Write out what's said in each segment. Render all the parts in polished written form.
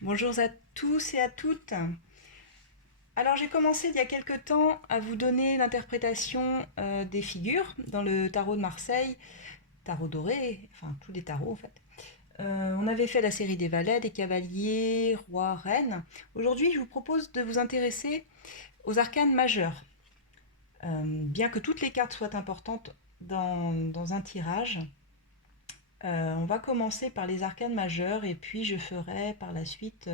Bonjour à tous et à toutes. Alors j'ai commencé il y a quelque temps à vous donner l'interprétation des figures dans le tarot de Marseille, tarot doré, enfin tous les tarots en fait. On avait fait la série des valets, des cavaliers, rois, reines. Aujourd'hui je vous propose de vous intéresser aux arcanes majeurs. Bien que toutes les cartes soient importantes dans un tirage, on va commencer par les arcanes majeures et puis je ferai par la suite,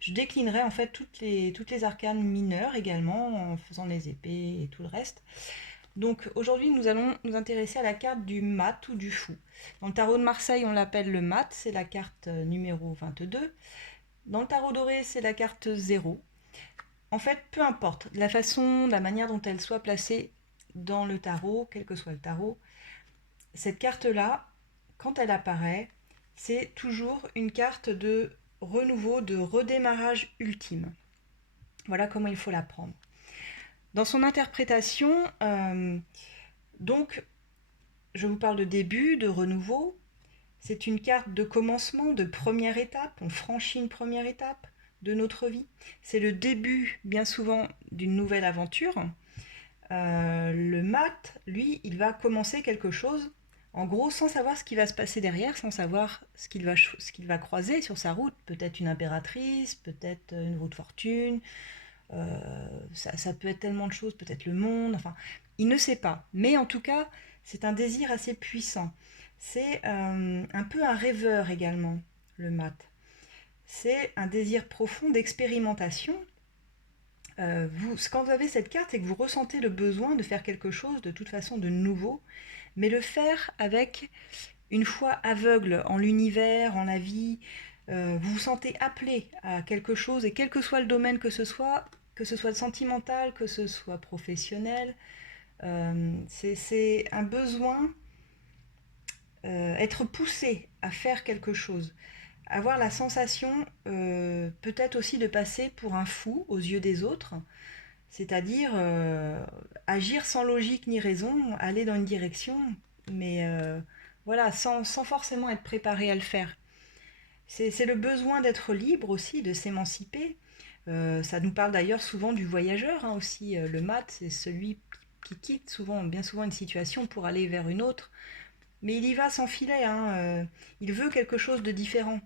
je déclinerai en fait toutes les arcanes mineures également en faisant les épées et tout le reste. Donc aujourd'hui nous allons nous intéresser à la carte du mat ou du fou. Dans le tarot de Marseille on l'appelle le mat, c'est la carte numéro 22. Dans le tarot doré c'est la carte 0. En fait peu importe la manière dont elle soit placée dans le tarot, quel que soit le tarot, cette carte-là, quand elle apparaît, c'est toujours une carte de renouveau, de redémarrage ultime. Voilà comment il faut la prendre. Dans son interprétation, donc, je vous parle de début, de renouveau. C'est une carte de commencement, de première étape. On franchit une première étape de notre vie. C'est le début, bien souvent, d'une nouvelle aventure. Le mat, lui, il va commencer quelque chose, en gros, sans savoir ce qui va se passer derrière, sans savoir ce qu'il va croiser sur sa route. Peut-être une impératrice, peut-être une roue de fortune, ça peut être tellement de choses, peut-être le monde, enfin, il ne sait pas. Mais en tout cas, c'est un désir assez puissant. C'est un peu un rêveur également, le mat. C'est un désir profond d'expérimentation. Quand vous avez cette carte, c'est que vous ressentez le besoin de faire quelque chose de toute façon de nouveau, mais le faire avec une foi aveugle en l'univers, en la vie. Vous vous sentez appelé à quelque chose, et quel que soit le domaine que ce soit sentimental, que ce soit professionnel, c'est un besoin, être poussé à faire quelque chose. Avoir la sensation peut-être aussi de passer pour un fou aux yeux des autres, c'est-à-dire agir sans logique ni raison, aller dans une direction, mais voilà, sans forcément être préparé à le faire. C'est le besoin d'être libre aussi, de s'émanciper. Ça nous parle d'ailleurs souvent du voyageur hein, aussi. Le mat, c'est celui qui quitte bien souvent une situation pour aller vers une autre. Mais il y va sans filet. Hein, il veut quelque chose de différent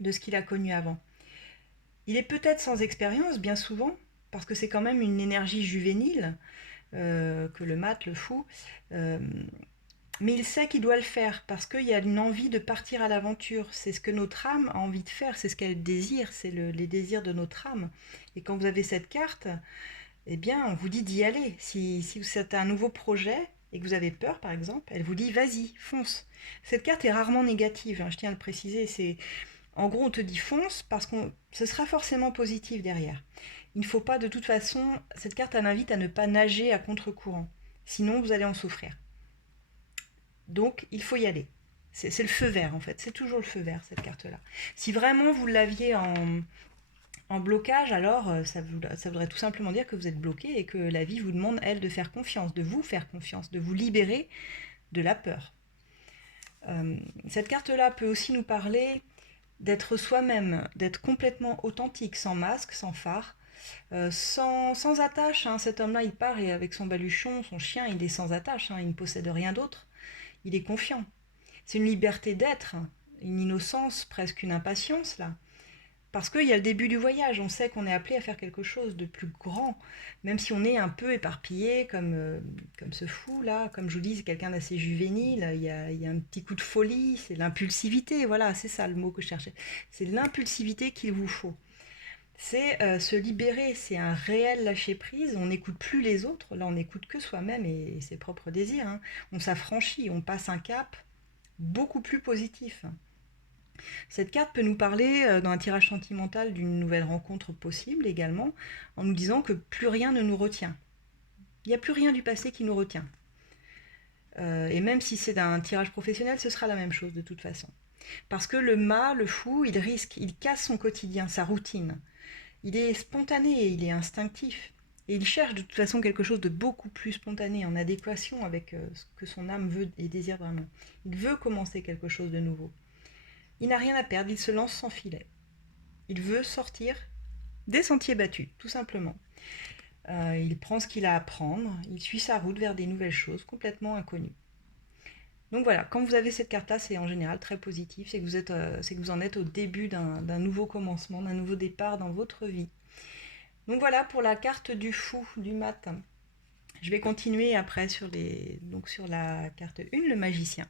de ce qu'il a connu avant. Il est peut-être sans expérience, bien souvent, parce que c'est quand même une énergie juvénile que le mat, le fou. Euh, mais il sait qu'il doit le faire parce qu'il y a une envie de partir à l'aventure. C'est ce que notre âme a envie de faire, c'est ce qu'elle désire, c'est les désirs de notre âme. Et quand vous avez cette carte, eh bien, on vous dit d'y aller. Si vous êtes un nouveau projet et que vous avez peur, par exemple, elle vous dit vas-y, fonce. Cette carte est rarement négative, hein, je tiens à le préciser. En gros, on te dit fonce parce que ce sera forcément positif derrière. Il ne faut pas, de toute façon, cette carte, elle invite à ne pas nager à contre-courant. Sinon, vous allez en souffrir. Donc, il faut y aller. C'est le feu vert, en fait. C'est toujours le feu vert, cette carte-là. Si vraiment vous l'aviez en blocage, alors ça voudrait tout simplement dire que vous êtes bloqué et que la vie vous demande, elle, de faire confiance, de vous faire confiance, de vous libérer de la peur. Cette carte-là peut aussi nous parler d'être soi-même, d'être complètement authentique, sans masque, sans phare, sans attache. Hein. Cet homme-là, il part et avec son baluchon, son chien, il est sans attache, hein, il ne possède rien d'autre. Il est confiant. C'est une liberté d'être, une innocence, presque une impatience là. Parce qu'il y a le début du voyage, on sait qu'on est appelé à faire quelque chose de plus grand, même si on est un peu éparpillé comme ce fou là, comme je vous dis, c'est quelqu'un d'assez juvénile, il y a un petit coup de folie, c'est l'impulsivité, voilà, c'est ça le mot que je cherchais. C'est l'impulsivité qu'il vous faut. C'est se libérer, c'est un réel lâcher-prise, on n'écoute plus les autres, là on n'écoute que soi-même et ses propres désirs, hein. On s'affranchit, on passe un cap beaucoup plus positif. Cette carte peut nous parler dans un tirage sentimental d'une nouvelle rencontre possible également, en nous disant que plus rien ne nous retient. Il n'y a plus rien du passé qui nous retient. Et même si c'est un tirage professionnel, ce sera la même chose de toute façon. Parce que le mât, le fou, il casse son quotidien, sa routine. Il est spontané, il est instinctif. Et il cherche de toute façon quelque chose de beaucoup plus spontané, en adéquation avec ce que son âme veut et désire vraiment. Il veut commencer quelque chose de nouveau. Il n'a rien à perdre, il se lance sans filet. Il veut sortir des sentiers battus, tout simplement. Il prend ce qu'il a à prendre, il suit sa route vers des nouvelles choses complètement inconnues. Donc voilà, quand vous avez cette carte-là, c'est en général très positif, c'est que vous en êtes au début d'un nouveau commencement, d'un nouveau départ dans votre vie. Donc voilà pour la carte du fou du matin. Je vais continuer après sur la carte 1, le magicien.